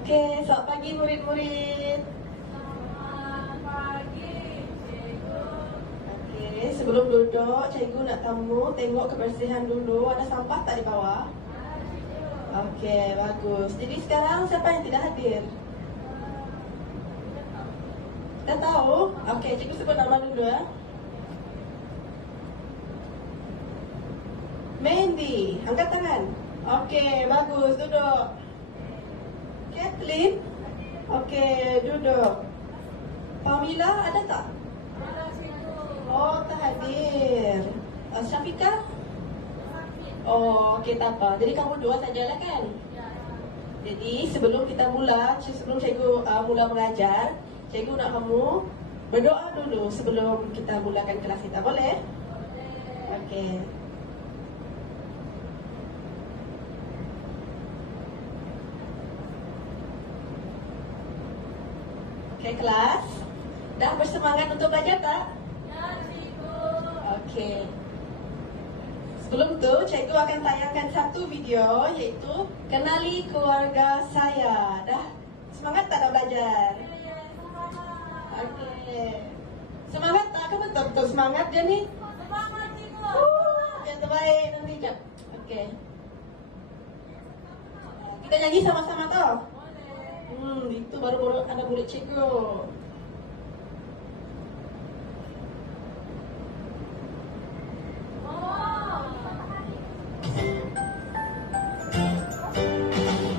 Okey, selamat pagi murid-murid. Selamat pagi, cikgu. Okey, sebelum duduk, cikgu nak kamu tengok kebersihan dulu. Ada sampah tak di bawah? Ada, cikgu. Okey, bagus. Jadi sekarang siapa yang tidak hadir? Kita tahu? Okey, cikgu sebut nama dulu ya. Mandy, angkat tangan. Okey, bagus, duduk. Kathleen? Okey, duduk. Pamela ada tak? Ada, cikgu. Oh, tak hadir. Syafiqah? Sakit. Oh, okey, tak apa. Jadi kamu dua sajalah kan? Ya. Jadi sebelum kita mula, sebelum cikgu mula mengajar, cikgu nak kamu berdoa dulu sebelum kita mulakan kelas kita. Boleh? Boleh. Okey. Okey, kelas. Dah bersemangat untuk belajar tak? Ya, cikgu. Okey. Sebelum tu, cikgu akan tayangkan satu video iaitu Kenali Keluarga Saya. Dah semangat tak nak belajar? Ya, sama-sama. Okey. Semangat tak? Kan betul-betul semangat dia ni? Semangat, cikgu. Yang terbaik nanti jap. Okey. Kita nyanyi sama-sama tau? Boleh. Itu baru anak murid cikgu. Oh.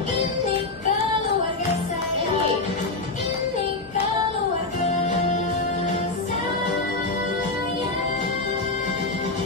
Ini keluarga saya. Ini keluarga saya.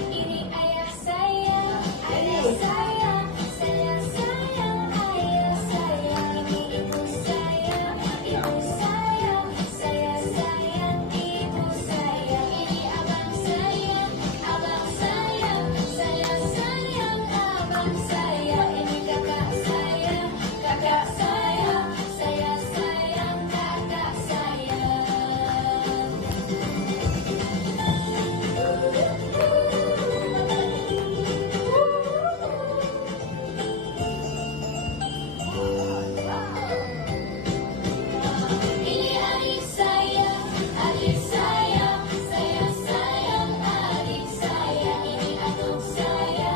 Ini ayah saya. Ayah saya. Saya sayang ayah saya. Ini ibu saya. Ibu saya. Saya sayang ibu saya. Ini abang saya. Abang saya. Saya sayang abang saya. Ini kakak saya. Kakak saya. Saya sayang kakak saya. Ini adik saya, adik saya, saya sayang adik saya. Ini atuk saya,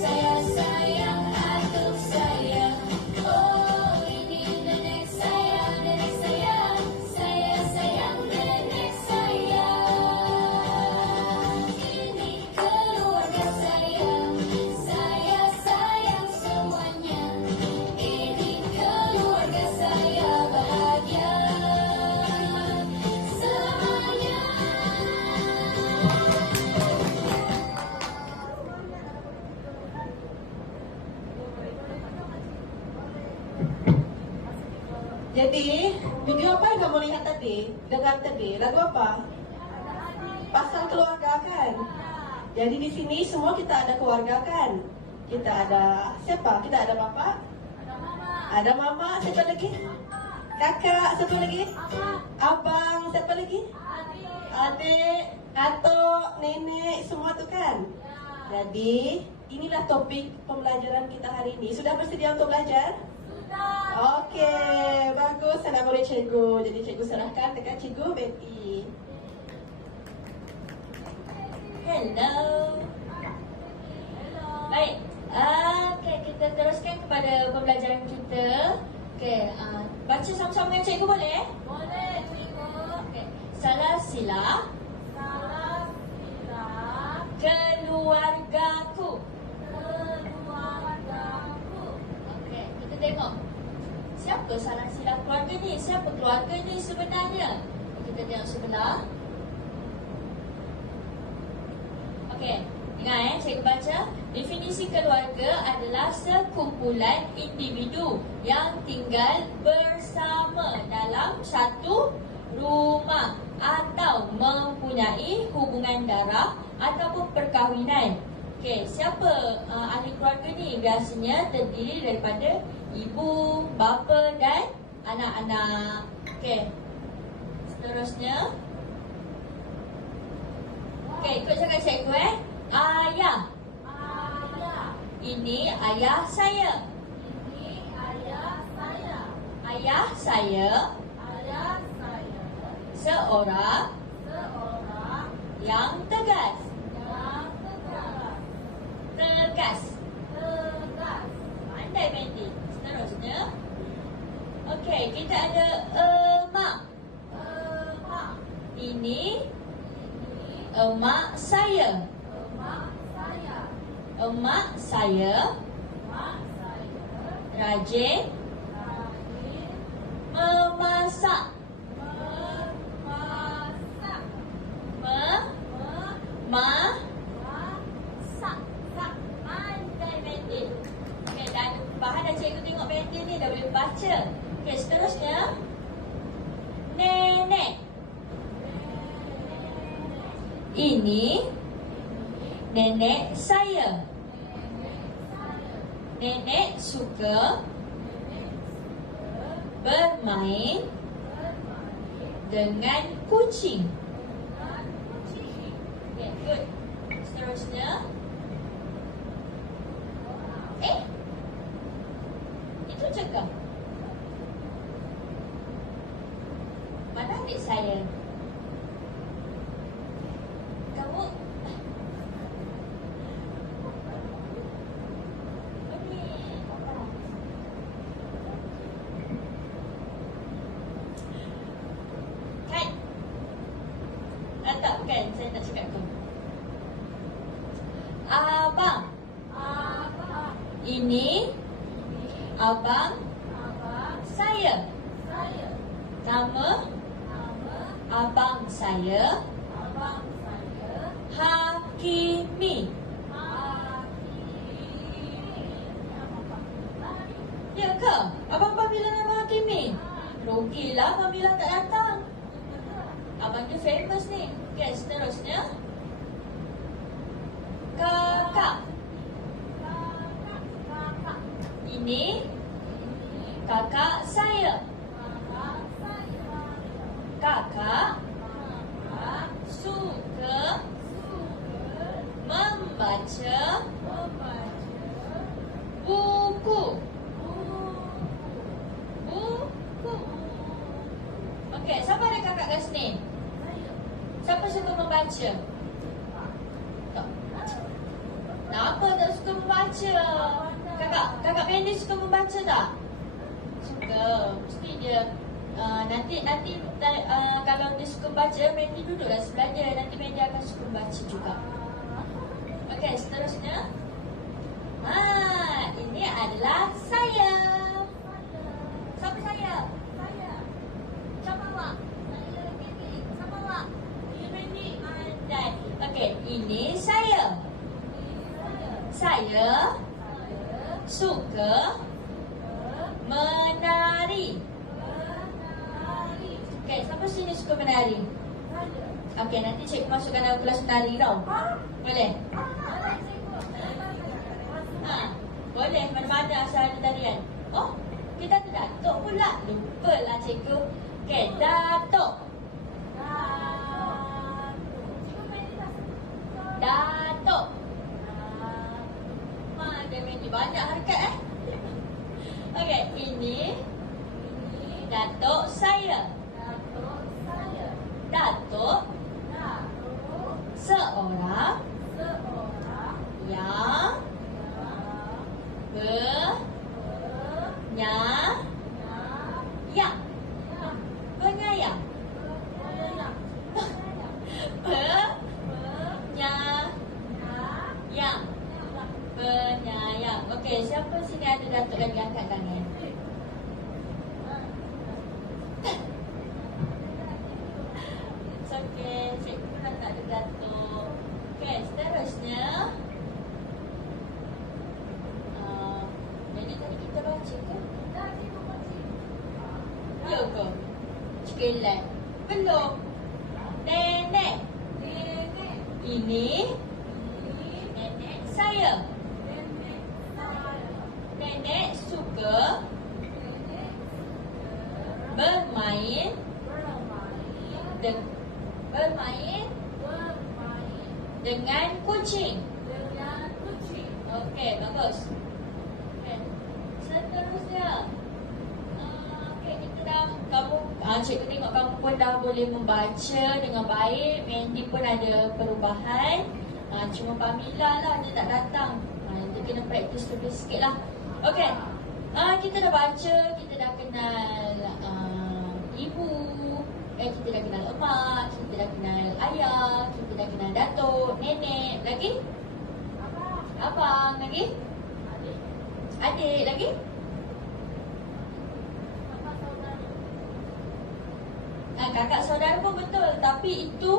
saya sayang atuk saya. Oh, ini nenek saya, saya sayang nenek saya. Ini keluarga saya sayang semuanya. Ini keluarga saya bahagia selamanya. Jadi, video apa yang kamu lihat tadi? Dengar tadi? Lagu apa? Pasal keluarga kan? Jadi di sini semua kita ada keluarga kan? Kita ada siapa? Kita ada bapak, Ada mama. ada mama, siapa lagi? Kakak, siapa lagi? Abang. Abang, siapa lagi? Adik. Adik, atuk, nenek, semua tu kan? Ya. Jadi, inilah topik pembelajaran kita hari ini. Sudah bersedia untuk belajar? Sudah. Okey, bagus. Anak murid cikgu. Jadi cikgu serahkan dekat cikgu Betty. Hello. Hello. Baik. Okey, kita teruskan kepada pembelajaran kita. Okey, baca sama-sama dengan cikgu boleh? Boleh, cikgu. Okey. Salah sila Salam sila keluargaku. keluargaku. Okey, kita tengok. Siapa salah sila keluarga ni? Siapa keluarga ni sebenarnya? Kita tengok sebelah. Okey, dengar cikgu baca. Definisi keluarga adalah sekumpulan individu yang tinggal bersama dalam satu rumah atau mempunyai hubungan darah ataupun perkahwinan. Okey, siapa ahli keluarga ni? Biasanya terdiri daripada ibu, bapa dan anak-anak. Okey. Seterusnya. Okey, ikut cakap cikgu Ayah. Ayah. Ini ayah saya. Ini ayah Ayah saya Ayah saya seorang seorang yang tegas. yang tegas. Tegas. Tegas. Pandai Mandy. Seterusnya. Okey, kita ada emak. Emak. Ini Ini emak saya. emak saya. Emak saya Emak saya rajin rajin memasak. memasak. Me- ma- Masak. Sak. Pandai Mandy. Okey, dan bahan dah cikgu tengok Mandy ni dah boleh baca. Okey, seterusnya. Nenek. Ini nenek saya. Nenek suka bermain dengan kucing. Okay, good. Seterusnya. Itu cakap. Mana adik saya? Kamu Kan? Tak, bukan. Saya tak cakap tu. Abang. Abang. Ini abang Abang saya. saya. Nama Nama abang saya abang saya Hakimi. Ya ke? Abang bilang nama Hakimi. Rugilah abang bilang tak datang. Abang tu famous ni. Okay, seterusnya. Kakak. Ini kakak saya. Kakak suka membaca buku. Buku. Okey, siapa ada kakak kat sini? Siapa suka membaca? Tak. Kenapa tak suka membaca? Kakak Mandy suka membaca tak? Suka. Mesti dia nanti kalau dia suka baca, Mandy duduklah sebelah dia. Nanti Mandy akan suka baca juga. Okey, seterusnya. Ini adalah saya. Siapa saya? Siapa awak? Siapa awak? Ini Mandy. Pandai. Okey, ini saya. Saya suka menari. Okey, siapa sini suka menari? Okey, nanti cikgu masukkan dalam kelas menari tau. Boleh? Boleh, mana-mana asal ada tarian. Oh, kita tu Datuk pula. Lupalah cikgu. Okey, Datuk. Datuk. Ada Mandy banyak harakat Okey, ini Datuk saya. Datuk seorang yang penyayang. Penyayang. Okey, siapa sini ada Datuk lagi angkat tangan? Okey, cikgu pun tak ada Datuk. Okey, seterusnya. Jadi tadi kita baca ke? Ya ke? Sekilas. Belum. Nenek. Ini nenek saya. Nenek suka bermain dengan kucing. Okey, bagus. Okey. Seterusnya. Okey, kamu pun dah boleh membaca dengan baik. Mandy pun ada perubahan. Cuma Pamila lah dia tak datang. Dia kena praktis lebih sikit lah. Okey. Kita dah baca, kita dah kenal ibu, kita dah kenal emak, kita dah kenal ayah, kita dah kenal datuk, nenek. Lagi? Abang. Lagi? Adik. Lagi? Kakak saudara pun betul. Tapi itu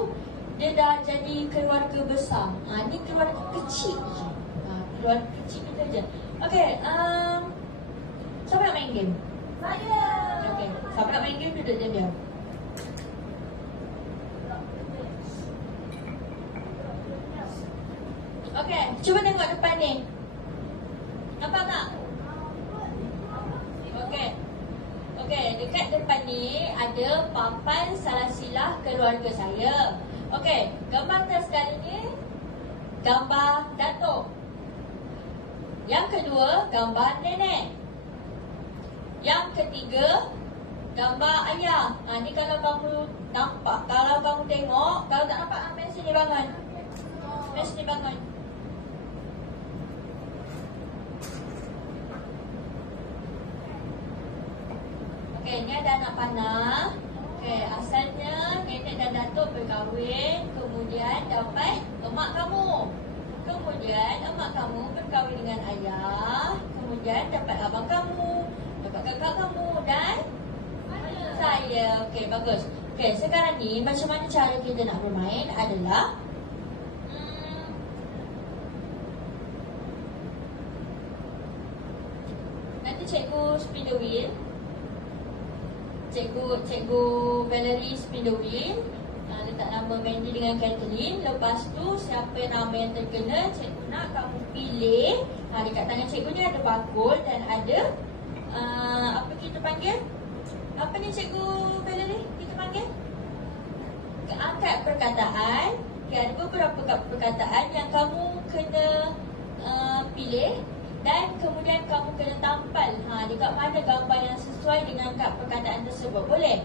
dia dah jadi keluarga besar. Ni keluarga kecil je. Keluarga kecil kita je. Okey, siapa nak main game? Saya. Okey, siapa nak main game duduk diam-diam. Okey, cuba tengok depan ni. Nampak tak? Okey. Okey, dekat depan ni ada papan salah silah keluarga saya. Okey, gambar atas sekali ni gambar datuk. Yang kedua, gambar nenek. Yang ketiga, gambar ayah. Ni kalau kamu nampak, kalau kamu tengok, kalau tak nampak, main sini bangun. Main sini bangun. Okey, ni ada anak panah. Okey, asalnya nenek dan datuk berkahwin, kemudian dapat emak kamu. Kemudian emak kamu berkahwin dengan ayah, kemudian dapat abang kamu, dapat kakak kamu dan saya. Okey, bagus. Okey, sekarang ni macam mana cara kita nak bermain adalah nanti cikgu spin the wheel. Cikgu Valerie spin the wheel. Letak nama Mandy dengan Kathleen. Lepas tu siapa nama yang terkena, cikgu nak kamu pilih. Dekat tangan cikgu ni ada bakul dan ada apa kita panggil? Apa ni cikgu Valerie kita panggil? Angkat perkataan. Okay, ada beberapa perkataan yang kamu kena pilih. Dan kemudian kamu kena tampal dekat mana gambar yang sesuai dengan perkataan tersebut. Boleh?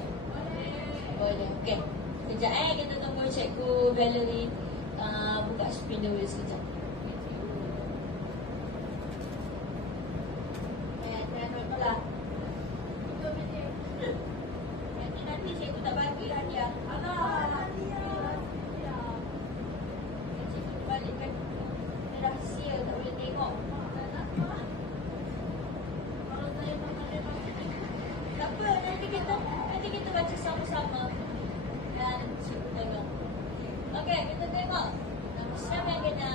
Boleh. Okey. Sekejap kita tunggu cikgu Valerie buka spin the wheel sekejap. Nanti cikgu tak bagi hadiah. Cikgu balikkan rahsia, tak boleh tengok. Tak apa, nanti kita baca sama-sama. Dan cikgu tengok. Okey, kita tengok. Siapa yang kena?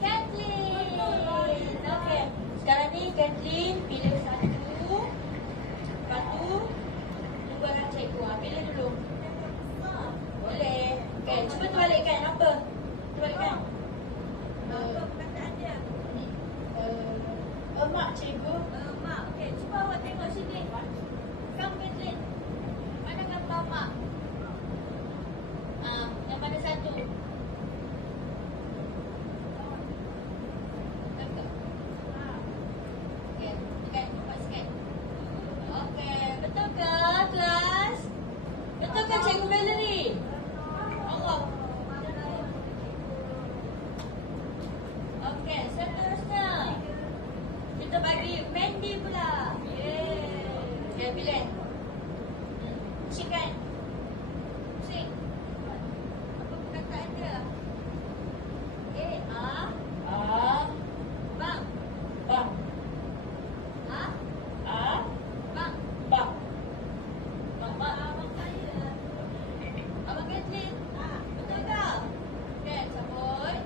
Kathleen. Okey, sekarang ni Kathleen pilih satu. Lepas tu tunggu arah cikgu. Pilih dulu. Boleh. Okey, cuba terbalikkan. Apa? Terbalikkan. Apa perkataan dia? Emak cikgu. Emak. Okey, cuba awak tengok sini. Kamu Kathleen. Mana gambar mak? Yang mana satu? Okey, dekat tempat sikit. Okey, betul ke kelas? Betul ke cikgu Valerie? Allah. Okey, seterusnya kita bagi Mandy pula. Yeay. Okey, pilih. Pusingkan. Pusing. Apa perkataan dia? Bang. Bang. Bang. Bang. Abang saya. Abang Kathleen. Betul tak? Okey, cabut.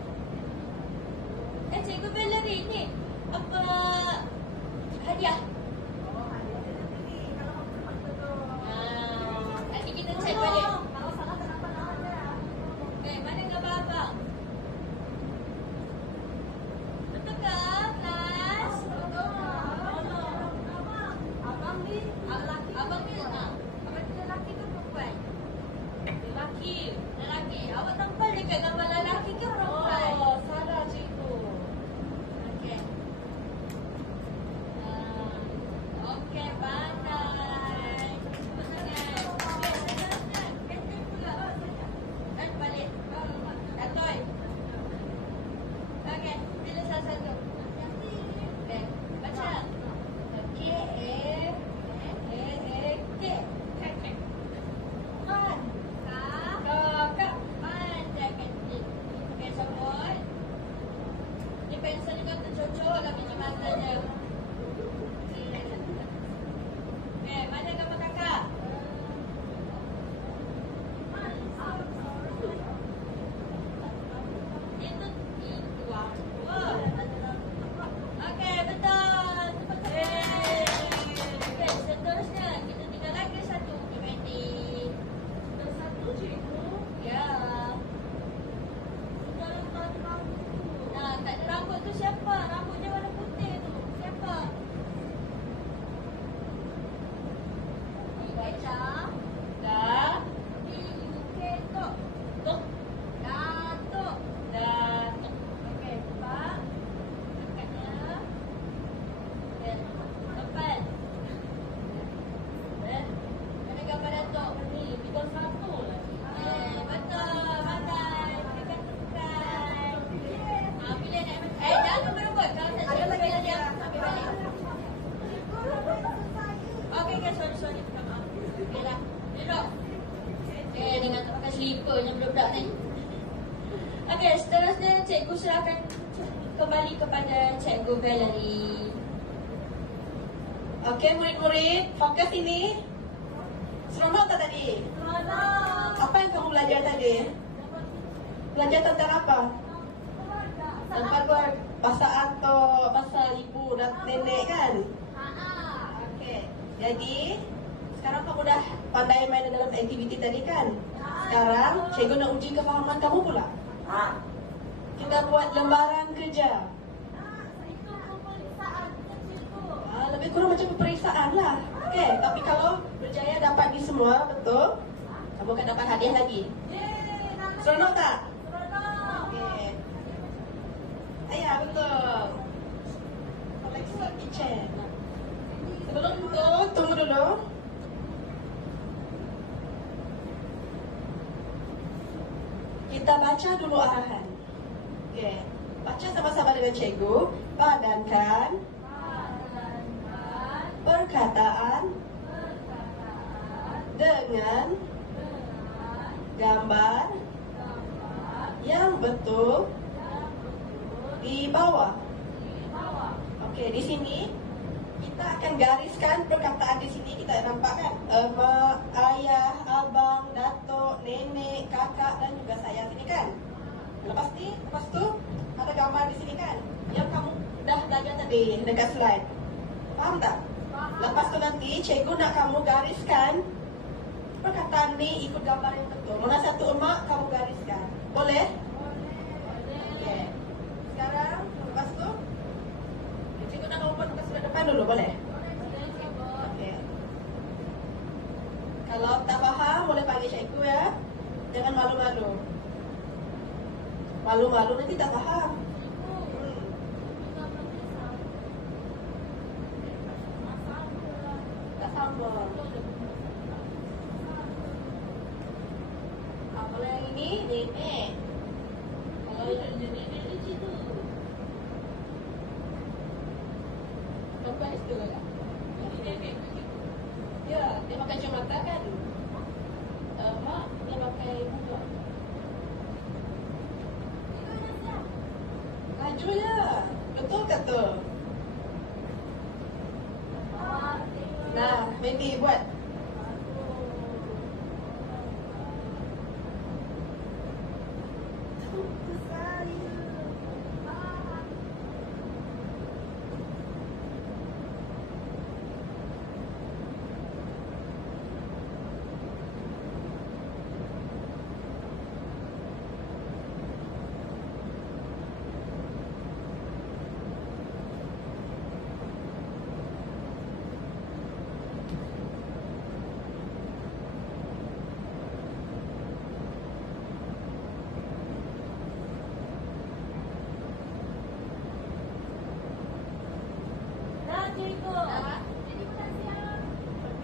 Cikgu Valerie ni apa hadiah? Nanti kita check balik. Okey, mana gambar abang? Betul ke kelas? Abang ni lelaki. Abang ni lelaki ke perempuan? Lelaki. Awak tampal dekat gambar lelaki ke perempuan? Salah cikgu. rupanya budak-budak ni. Okey, seterusnya cikgu silakan kembali kepada cikgu Valerie. Okey, murid-murid, fokus ini. Seronok tak tadi? Apa yang kamu belajar tadi? Belajar tentang apa? Tentang pasal atuk, pasal ibu dan nenek kan? Okey, jadi sekarang kamu dah pandai main dalam aktiviti tadi kan? Sekarang cikgu nak uji kefahaman kamu pula. Kita buat lembaran kerja. Lebih kurang macam peperiksaan lah. Okey, tapi kalau berjaya dapat di semua, betul, kamu akan dapat hadiah lagi. Seronok tak? Okey. Ayah, betul. Koleksi kitchen. Sebelum itu, tunggu dulu. Kita baca dulu arahan. Okey. Baca sama-sama dengan cikgu. Padankan perkataan dengan gambar yang betul di bawah. Okey, di sini kita akan gariskan perkataan di sini. Kita nampak kan? Emak, ayah, abang, datuk, nenek, kakak dan juga saya sini kan? Lepas tu ada gambar di sini kan? Yang kamu dah belajar tadi dekat slide. Faham tak? Lepas tu nanti cikgu nak kamu gariskan perkataan ni ikut gambar yang betul. Mana satu emak kamu gariskan. Boleh? Okey. Sekarang lepas tu cikgu nak kamu buat ke surat depan dulu, boleh? Okey. Kalau tak faham boleh panggil cikgu ya. Jangan malu-malu. Malu-malu nanti tak faham. Sama. Kalau yang ini nenek. Kalau yang nenek di situ. Nampak itu kan? Ini nenek. Ya, dia pakai kacamata kan? Mak, dia pakai buka. Laju je. Betul kata. Nah, Mandy buat.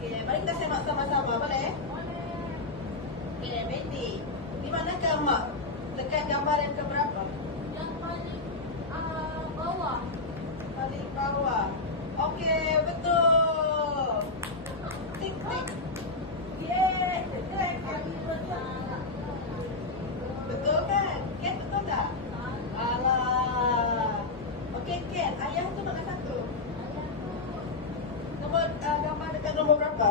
Okey, mari kita semak sama-sama, boleh? Okey, Mandy. Di mana ke emak? Dekat gambar yang keberapa? Yang paling bawah. Paling bawah. Okey, betul. Tik tik. Yeay. Betul kan? Ken betul tak? Alah. Okey, Ken. Ayah tu mana satu? Nombor gambar dekat nombor berapa?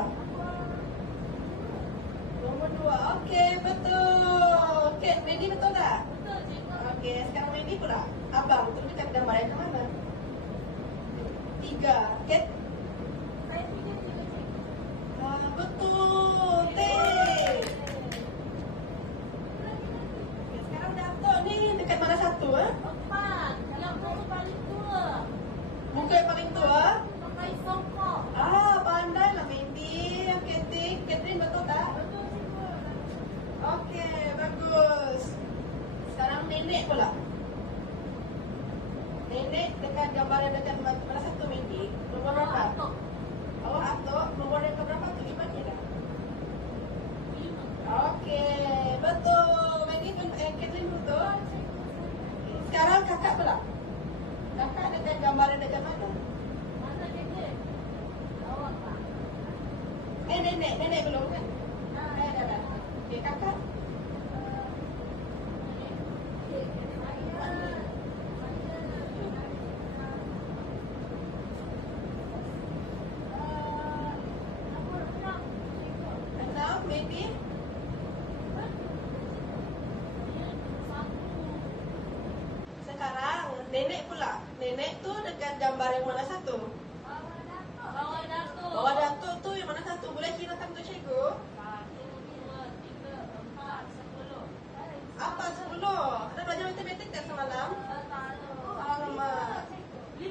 Nombor 2. Okey, betul. Okey, Mandy betul tak? Betul, cikgu. Okey, sekarang Mandy pula. Abang, tunjukkan gambar yang ke mana? 3. Okey. Saya fikir cikgu. Betul. Tik. Okey, sekarang datuk ni dekat mana satu? 4. Yang muka paling tua. Muka yang paling tua? Pakai songkok. Pandai lah Mandy. Okey, Tik. Catherine betul tak? Betul, cikgu. Okey, bagus. Sekarang nenek pula. Nenek dekat gambaran dekat mana satu Mandy? Nombor berapa? Atuk. Awak atuk, nomor yang berapa tu? 5 je dah. 5. Okey, betul. Mandy pun, Catherine betul. Sekarang kakak pula. Kakak dekat gambaran dekat mana? Mana cikgu? Awak, Pak. Nenek belum kan? Dah. Okey, kakak. gambar yang mana satu? Bawah datuk. Bawah datuk tu yang mana satu? Boleh kirakan tu cikgu? 1, 2, 3, 4, 10. Apa 10? Ada belajar matematik tak semalam? Alamak. 5.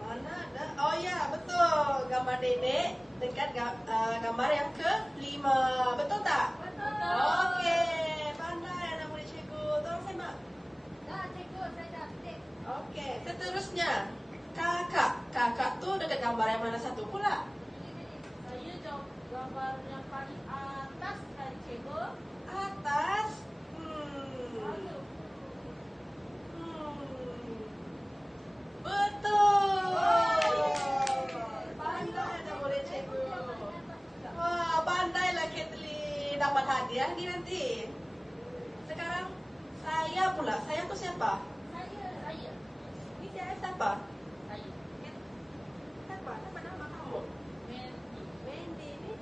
Mana ada? Oh ya, betul. Gambar dedek dekat gambar yang ke-5. Betul tak? Betul. Okey. Pandai anak murid cikgu. Tolong semak. Dah, cikgu, saya dah tik. Okey. Seterusnya, kakak. Kakak tu dekat gambar yang mana satu pula? Saya jawab gambar yang paling atas dari cikgu. Atas. Lalu. Betul. Pandai anak murid cikgu. Wah, pandailah Kathleen. Dapat hadiah ni nanti. Sekarang saya pula. Saya tu siapa? Saya. Ni saya siapa? Saya. Siapa? Siapa nama kamu? Mandy. Wendy ni.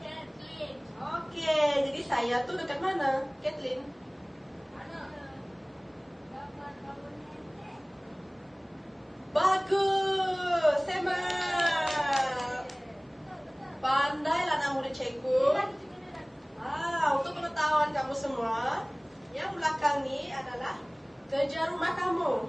Kathleen. Okey, jadi saya tu dekat mana? Kathleen. Mana? Gambar bangun nenek. Bagus. Semak. Pandailah anak murid cikgu. Untuk pengetahuan kamu semua, yang belakang ni adalah kerja rumah kamu.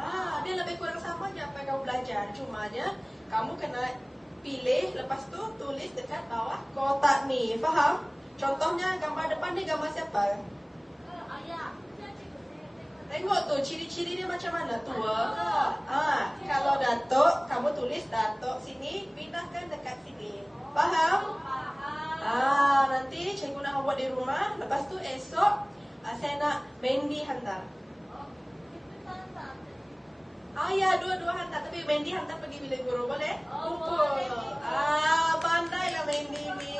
Oh, Dia lebih kurang sama je apa yang kamu belajar. Cumanya kamu kena pilih, lepas tu tulis dekat bawah kotak ni. Faham? Contohnya gambar depan ni gambar siapa? ayah. Tengok tu ciri-ciri dia macam mana? Tua ke? Kalau datuk, kamu tulis datuk sini, pindahkan dekat sini. Faham? Nanti cikgu nak buat di rumah. Lepas tu esok saya nak Mandy hantar. Ya, dua-dua hantar. Tapi Mandy hantar pergi bilik guru, boleh? Kumpul. Pandailah Mandy ni.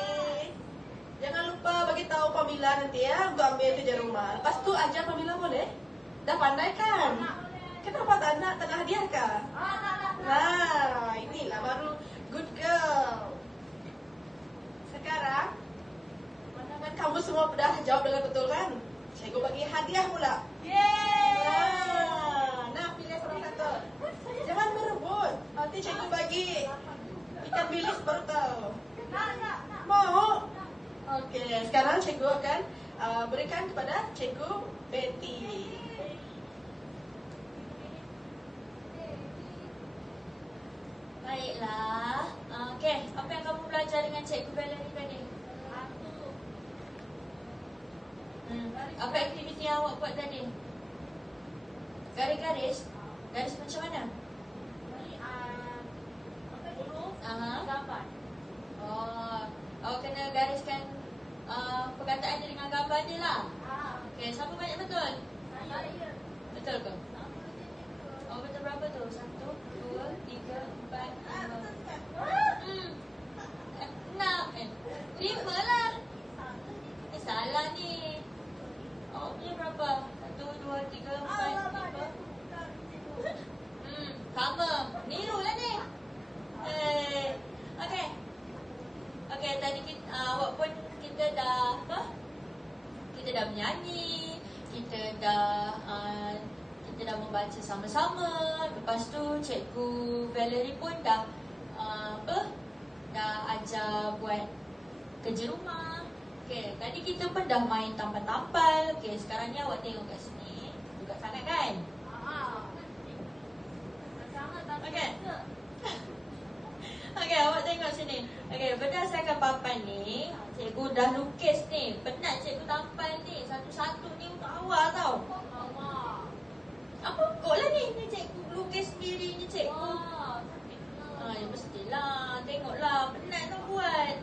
Jangan lupa bagi tahu Pamila nanti ya untuk ambil kerja rumah. Lepas tu ajar Pamila, boleh? Dah pandai kan? Kenapa tak nak? Tak nak hadiah kah? Inilah baru good girl. Sekarang pandangan kamu semua dah jawab dengan betul kan? Cikgu bagi hadiah pula. Nah, pilih salah satu. Jangan berebut. Nanti cikgu bagi ikan bilis baru tahu. Mau? Okey, sekarang cikgu akan berikan kepada cikgu Betty. Baiklah. Okey, apa yang kamu belajar dengan cikgu Valerie tadi? Apa aktiviti yang awak buat tadi? Garis-garis? Garis macam mana? Gambar. Oh, awak kena gariskan perkataan dia dengan gambar dia lah. Okey, siapa banyak betul? Saya. Betul ke? Oh, betul berapa tu? 1, 2, 3, 4, 5 6 5 lah. Salah ni. Oh, punya berapa? 1, 2, 3, 4, 5 sama. Niru lah ni. Okey. Okey, tadi awak pun kita dah apa? Kita dah menyanyi, kita dah membaca sama-sama. Lepas tu cikgu Valerie pun dah dah ajar buat kerja rumah. Okey, tadi kita pun dah main tampal-tampal. Okey, sekarang ni awak tengok kat sini. Juga sangat kan? Okey. Okey, awak tengok sini. Okey, berdasarkan papan ni, cikgu dah lukis ni. Penat cikgu tampal ni. Satu-satu ni untuk awak tau. Apa kok lah ni? Ni cikgu lukis sendiri ni cikgu. Ya mestilah. Tengoklah. Penat nak buat.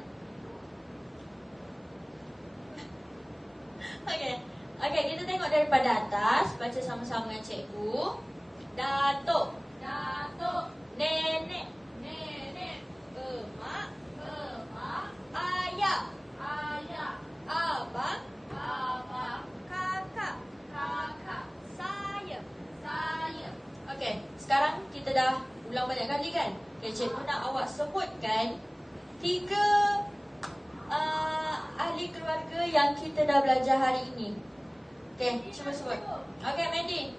Okey. Okey, kita tengok daripada atas. Baca sama-sama dengan cikgu. Datuk. Nenek. Emak. Ayah. Abang. Kakak. Saya. Okey, sekarang kita dah ulang banyak kali kan? Okay, cikgu nak awak sebutkan 3 ahli keluarga yang kita dah belajar hari ini. Okey, cuba sebut. Okey, Mandy.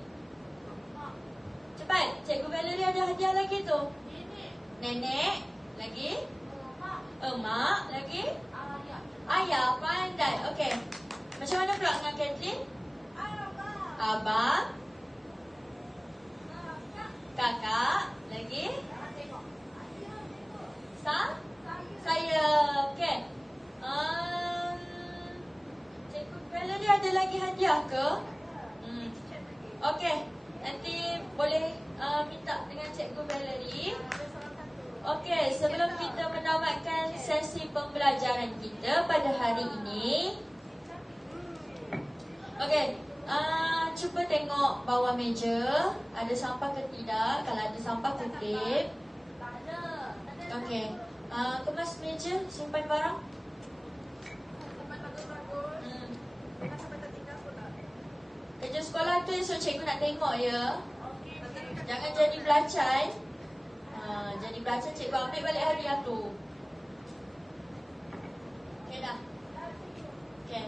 cepat. Cikgu Valerie ada hadiah lagi tu. Ini. Nenek. Lagi. Mak. Emak. Lagi. Ayah. Ayah. Pandai. Okey. Macam mana pula dengan Kathleen? Abang. Abang. Kakak. Kakak. Lagi. Tengok. Ayah tengok. Saya. Okey. Cikgu Valerie ada lagi hadiah ke? Okey. Nanti boleh minta dengan Cikgu Valerie. Okey, sebelum kita menamatkan sesi pembelajaran kita pada hari ini. Okey, cuba tengok bawah meja. Ada sampah ke tidak? Kalau ada sampah, kutip. Tak ada. Okey, kemas meja, simpan barang. Sampai bagus-bagus. Jangan sampai tertinggal pula. Kerja sekolah tu esok cikgu nak tengok ya. Okey. Jangan jadi belacan. Jadi belacan cikgu ambil balik hadiah tu. Okey dah. Okey.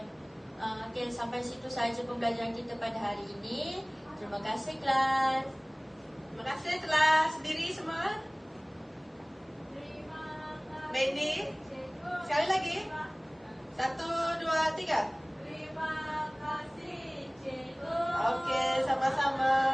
Okey, sampai situ saja pembelajaran kita pada hari ini. Terima kasih kelas. Terima kasih kelas. Berdiri semua. Terima kasih. Mandy. Cikgu. Sekali lagi. 1, 2, 3. Terima kasih, cikgu. Okey, sama-sama.